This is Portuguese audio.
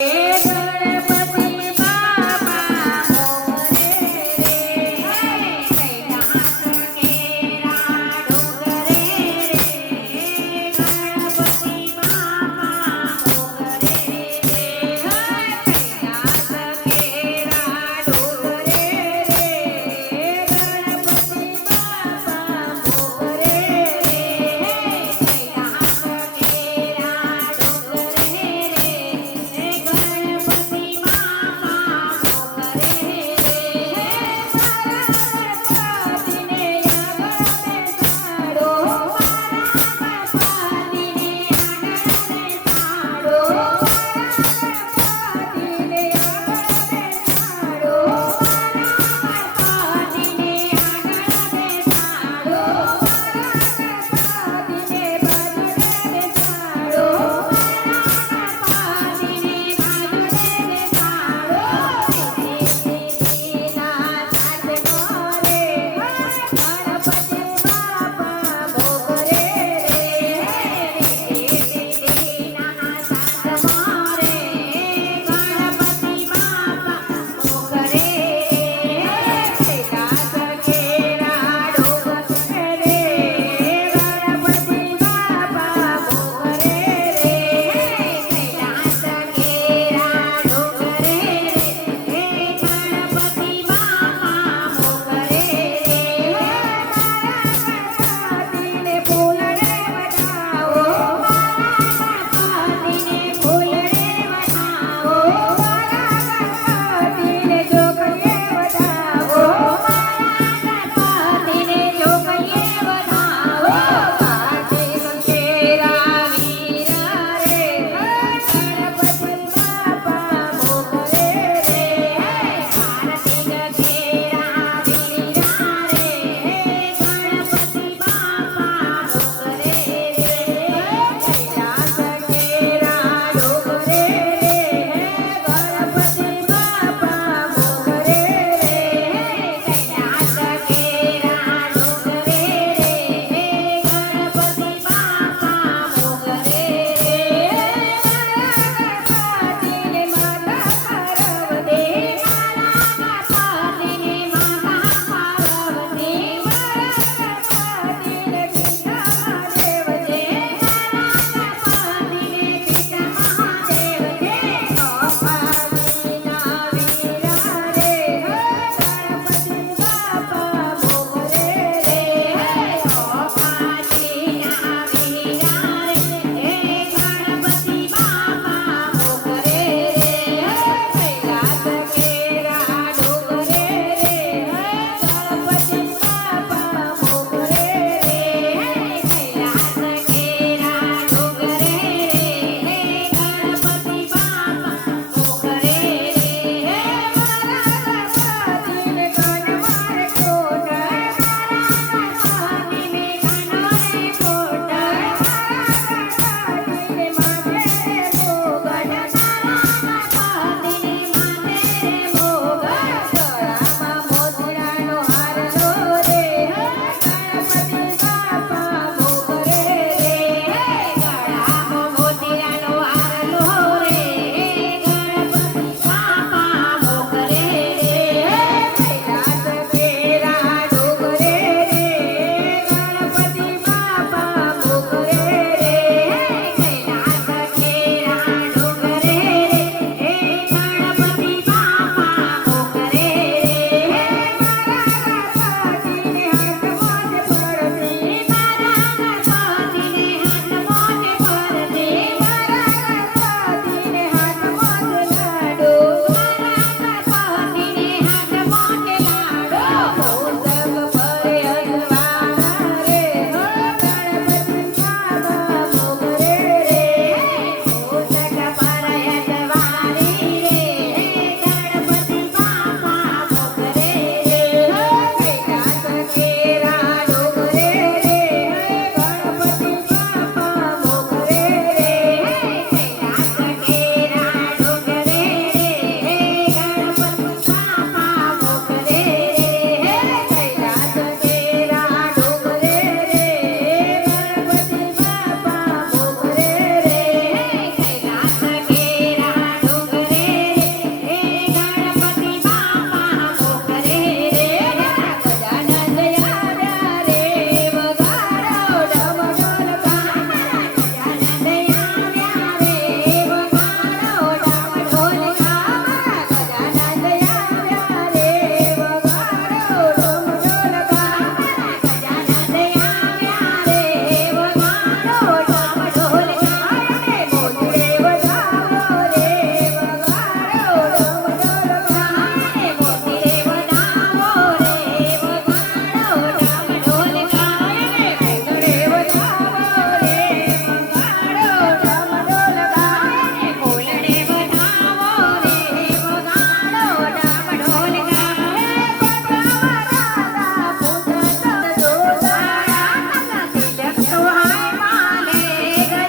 Eba!